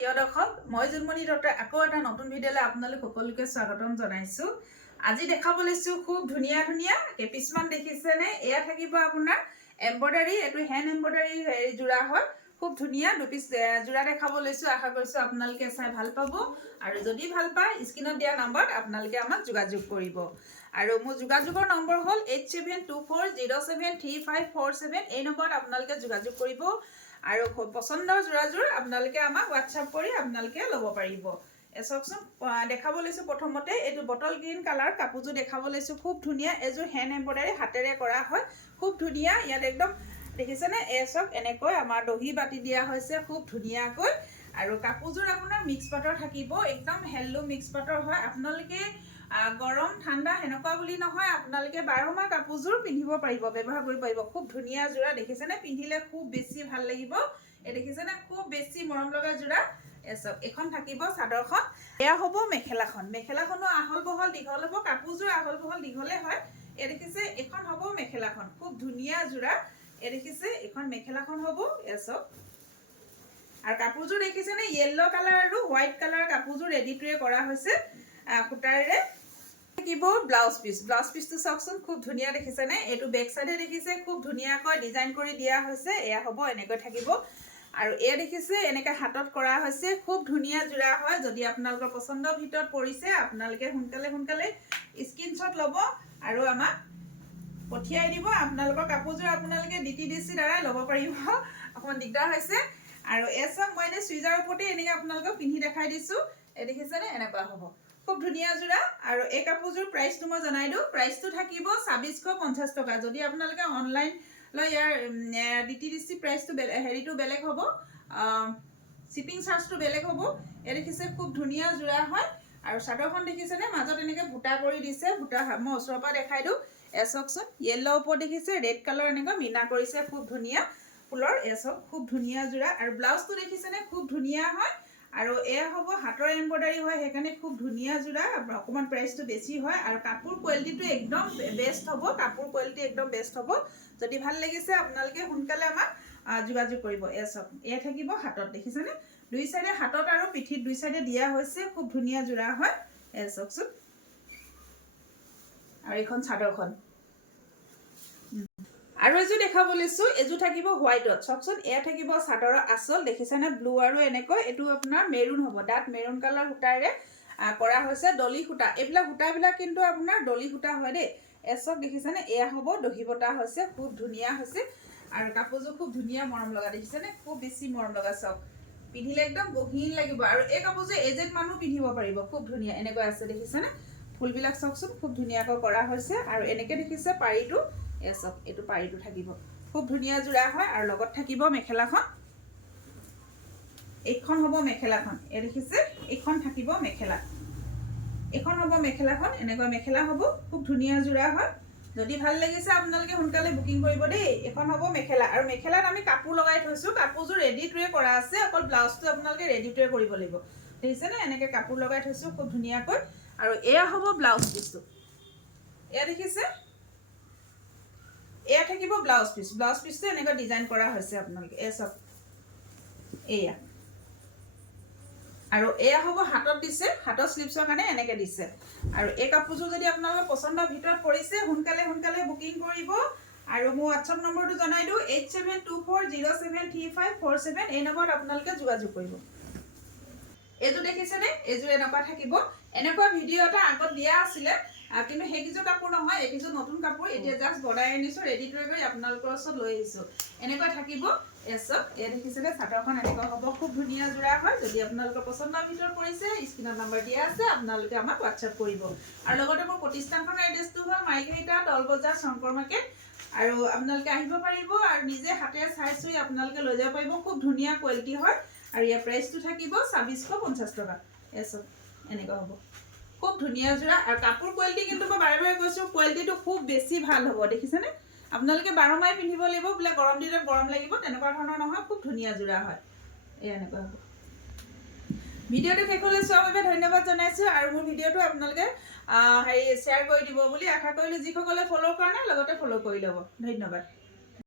প্ৰিয় দৰ্শক, মই জুনমণি দত্তই আকৌ এটা নতুন ভিডিঅ'লৈ আপোনালোক সকলোকে স্বাগতম জনাইছোঁ। আজি দেখাব লৈছোঁ খুব ধুনীয়া ধুনীয়া কেপিছমান দেখিছেনে? এয়া থাকিব আপোনাৰ এম্ব্ৰইডাৰী, এইটো হেণ্ড এম্ব্ৰইডাৰী যোৰা হয়। খুব ধুনীয়া দুপিচ যোৰা দেখাব লৈছোঁ। আশা কৰিছোঁ আপোনালোকে চাই ভাল পাব, আৰু যদি ভাল পায় স্ক্ৰীনত দিয়া নম্বৰত আপোনালোকে আমাক যোগাযোগ কৰিব। আৰু মোৰ যোগাযোগৰ নম্বৰ হ'ল 8724073547। এই নম্বৰত আপোনালোকে যোগাযোগ কৰিব, আৰু পচন্দৰ যোৰাযোৰ আপোনালোকে আমাক হোৱাটছআপ কৰি আপোনালোকে ল'ব পাৰিব। চাওকচোন, দেখাব লৈছোঁ প্ৰথমতে এইটো বটল গ্ৰীণ কালাৰ কাপোৰযোৰ দেখাব লৈছোঁ। খুব ধুনীয়া, এযোৰ হেণ্ড এম্ব্ৰইডাৰী হাতেৰে কৰা হয়। খুব ধুনীয়া, ইয়াত একদম দেখিছেনে? চাওক, এনেকৈ আমাৰ দহি বাতি দিয়া হৈছে খুব ধুনীয়াকৈ। আৰু কাপোৰযোৰ আপোনাৰ মিক্স পাটৰ থাকিব, একদম হেণ্ডলুম মিক্স পাটৰ হয়। আপোনালোকে গৰম ঠাণ্ডা সেনেকুৱা বুলি নহয়, আপোনালোকে 12 মাহ কাপোৰযোৰ পিন্ধিব পাৰিব, ব্যৱহাৰ কৰিব পাৰিব। খুব ধুনীয়া যোৰা দেখিছেনে? পিন্ধিলে খুব বেছি ভাল লাগিব। এই দেখিছেনে? খুব বেছি মৰম লগা যোৰা। চাওক, এখন থাকিব চাদৰখন। এয়া হ'ব মেখেলাখন। মেখেলাখনো আহল বহল দীঘল হ'ব, কাপোৰযোৰ আহল বহল দীঘলে হয়। এই দেখিছে, এখন হ'ব মেখেলাখন। খুব ধুনীয়া যোৰা। এই দেখিছে, এখন মেখেলাখন হ'ব। চাওক, আৰু কাপোৰযোৰ দেখিছেনে? য়েল্লো কালাৰ আৰু হোৱাইট কালাৰ কাপোৰযোৰ ৰেডি কৰা হৈছে সূতাৰে। থাকিব ব্লাউজ পিচ। ব্লাউজ পিচটো চাওকচোন, খুব ধুনীয়া দেখিছেনে? এইটো বেক চাইডে দেখিছে খুব ধুনীয়াকৈ ডিজাইন কৰি দিয়া হৈছে। এয়া হ'ব, এনেকৈ থাকিব। আৰু এয়া দেখিছে, এনেকৈ হাতত কৰা হৈছে। খুব ধুনীয়া যোৰা হয়। যদি আপোনালোকৰ পচন্দৰ ভিতৰত পৰিছে, আপোনালোকে সোনকালে স্ক্ৰীনশ্বট ল'ব আৰু আমাক পঠিয়াই দিব। আপোনালোকৰ কাপোৰযোৰ আপোনালোকে DTDC দ্বাৰাই ল'ব পাৰিব। অকণমান দিগদাৰ হৈছে। আৰু চাওক, মই এতিয়া চুইজাৰৰ ওপৰতে এনেকৈ আপোনালোকক পিন্ধি দেখাই দিছোঁ। এই দেখিছেনে? এনেকুৱা হ'ব। খুব ধুনীয়া যোৰা। আৰু এই কাপোৰযোৰ প্ৰাইচটো মই জনাই দিওঁ। প্ৰাইচটো থাকিব 2650 টকা। যদি আপোনালোকে অনলাইন লয়, ইয়াৰ DTDC প্ৰাইচটো হেৰিটো বেলেগ হ'ব, শ্বিপিং চাৰ্জটো বেলেগ হ'ব। এই দেখিছে, খুব ধুনীয়া যোৰা হয়। আৰু চাদৰখন দেখিছেনে? মাজত এনেকৈ বুটা কৰি দিছে। বুটা মই ওচৰৰ পৰা দেখাই দিওঁ। চাওকচোন, য়েল্লো ওপৰত দেখিছে, ৰেড কালাৰ এনেকৈ মিনা কৰিছে খুব ধুনীয়া ফুলৰ। চাওক, খুব ধুনীয়া যোৰা। আৰু ব্লাউজটো দেখিছেনে? খুব ধুনীয়া হয়। আৰু এয়া হ'ব হাতৰ এম্ব্ৰইডাৰী হয়, সেইকাৰণে খুব ধুনীয়া যোৰা। অকণমান প্ৰাইচটো বেছি হয়। আৰু কাপোৰ কোৱালিটিটো একদম বেষ্ট হ'ব। কাপোৰ কোৱালিটি একদম বেষ্ট হ'ব। যদি ভাল লাগিছে আপোনালোকে সোনকালে আমাক যোগাযোগ কৰিব। চাওক, এয়া থাকিব হাতত দেখিছেনে? দুই চাইডে হাতত আৰু পিঠিত দুই চাইডে দিয়া হৈছে। খুব ধুনীয়া যোৰা হয়। চাওকচোন, আৰু এইখন চাদৰখন। আৰু এযোৰ দেখাব লৈছোঁ। এযোৰ থাকিব হোৱাইটত। চাওকচোন, এয়া থাকিব চাদৰৰ আঁচল। দেখিছেনে? ব্লু আৰু এনেকৈ এইটো আপোনাৰ মেৰুন হ'ব। ডাঠ মেৰুন কালাৰ সূতাৰে কৰা হৈছে। ডলি সূতা, এইবিলাক সূতাবিলাক কিন্তু আপোনাৰ ডলি সূতা হয় দেই। চাওক, দেখিছেনে? এয়া হ'ব দহি বটা হৈছে। খুব ধুনীয়া হৈছে। আৰু কাপোৰযোৰ খুব ধুনীয়া মৰম লগা দেখিছেনে? খুব বেছি মৰম লগা। চাওক, পিন্ধিলে একদম গহীন লাগিব। আৰু এই কাপোৰযোৰ এজেড মানুহ পিন্ধিব পাৰিব। খুব ধুনীয়া এনেকৈ আছে দেখিছেনে? ফুলবিলাক চাওকচোন, খুব ধুনীয়াকৈ কৰা হৈছে। আৰু এনেকৈ দেখিছে পাৰিটো। চাওক, এইটো পাৰিটো থাকিব। খুব ধুনীয়া যোৰা হয়। আৰু লগত থাকিব মেখেলাখন। এইখন হ'ব মেখেলাখন। এই দেখিছে, এইখন থাকিব মেখেলা। এইখন হ'ব মেখেলাখন। এনেকৈ মেখেলা হ'ব। খুব ধুনীয়া যোৰা হয়। যদি ভাল লাগিছে আপোনালোকে সোনকালে বুকিং কৰিব দেই। এখন হ'ব মেখেলা। আৰু মেখেলাত আমি কাপোৰ লগাই থৈছোঁ। কাপোৰযোৰ ৰেডি কৰা আছে, অকল ব্লাউজটো আপোনালোকে ৰেডি কৰিব লাগিব। দেখিছেনে? এনেকৈ কাপোৰ লগাই থৈছোঁ খুব ধুনীয়াকৈ। আৰু এয়া হ'ব ব্লাউজ পিচটো। এয়া দেখিছে? এয়া থাকিব ব্লাউজ পিচ। ব্লাউজ পিচটো এনেকৈ ডিজাইন কৰা হৈছে আপোনালোকে। চাওক, এয়া। আৰু এয়া হ'ব হাতত দিছে, হাতৰ স্লিপছৰ কাৰণে এনেকৈ দিছে। আৰু এই কাপোৰযোৰ যদি আপোনালোকৰ পচন্দৰ ভিতৰত পৰিছে, সোনকালে বুকিং কৰিব। আৰু মোৰ হোৱাটছআপ নম্বৰটো জনাই দিওঁ, 8724073547। এই নম্বৰত আপোনালোকে যোগাযোগ কৰিব। এইযোৰ দেখিছেনে? এইযোৰ এনেকুৱা থাকিব। এনেকুৱা ভিডিঅ' এটা আগত দিয়া আছিলে, কিন্তু সেইকেইযোৰ কাপোৰ নহয়, এইকেইযোৰ নতুন কাপোৰ। এতিয়া জাষ্ট বনাই আনিছোঁ, ৰেডি কৰি আপোনালোকৰ ওচৰত লৈ আহিছোঁ। এনেকুৱা থাকিব। চাওক, এয়া দেখিছেনে? চাদৰখন এনেকুৱা হ'ব। খুব ধুনীয়া যোৰা হয়। যদি আপোনালোকৰ পচন্দৰ ভিতৰত পৰিছে, স্ক্ৰীনত নম্বৰ দিয়া আছে, আপোনালোকে আমাক হোৱাটছআপ কৰিব। আৰু লগতে মোৰ প্ৰতিষ্ঠানখনৰ এড্ৰেছটো হ'ল মাৰ্ঘেৰিটা টল বজাৰ শংকৰ মাৰ্কেট। আৰু আপোনালোকে আহিব পাৰিব, আৰু নিজে হাতেৰে চাই চুই আপোনালোকে লৈ যাব পাৰিব। খুব ধুনীয়া কোৱালিটি হয়। আৰু ইয়াৰ প্ৰাইচটো থাকিব 2650 টকা। চাওক, এনেকুৱা হ'ব। খুব ধুনীয়া যোৰা। আৰু কাপোৰ কোৱালিটি কিন্তু মই বাৰে কৈছোঁ, কোৱালিটিটো খুব বেছি ভাল হ'ব। দেখিছেনে? আপোনালোকে 12 মাহে পিন্ধিব লাগিব, বোলে গৰম দিনত গৰম লাগিব তেনেকুৱা ধৰণৰ নহয়। খুব ধুনীয়া যোৰা হয়। এনেকুৱা হ'ব। ভিডিঅ'টো শেষলৈ চোৱাৰ বাবে ধন্যবাদ জনাইছোঁ। আৰু মোৰ ভিডিঅ'টো আপোনালোকে শ্বেয়াৰ কৰি দিব বুলি আশা কৰিলোঁ। যিসকলে ফ'ল' কৰা নাই, লগতে ফ'ল' কৰি ল'ব। ধন্যবাদ।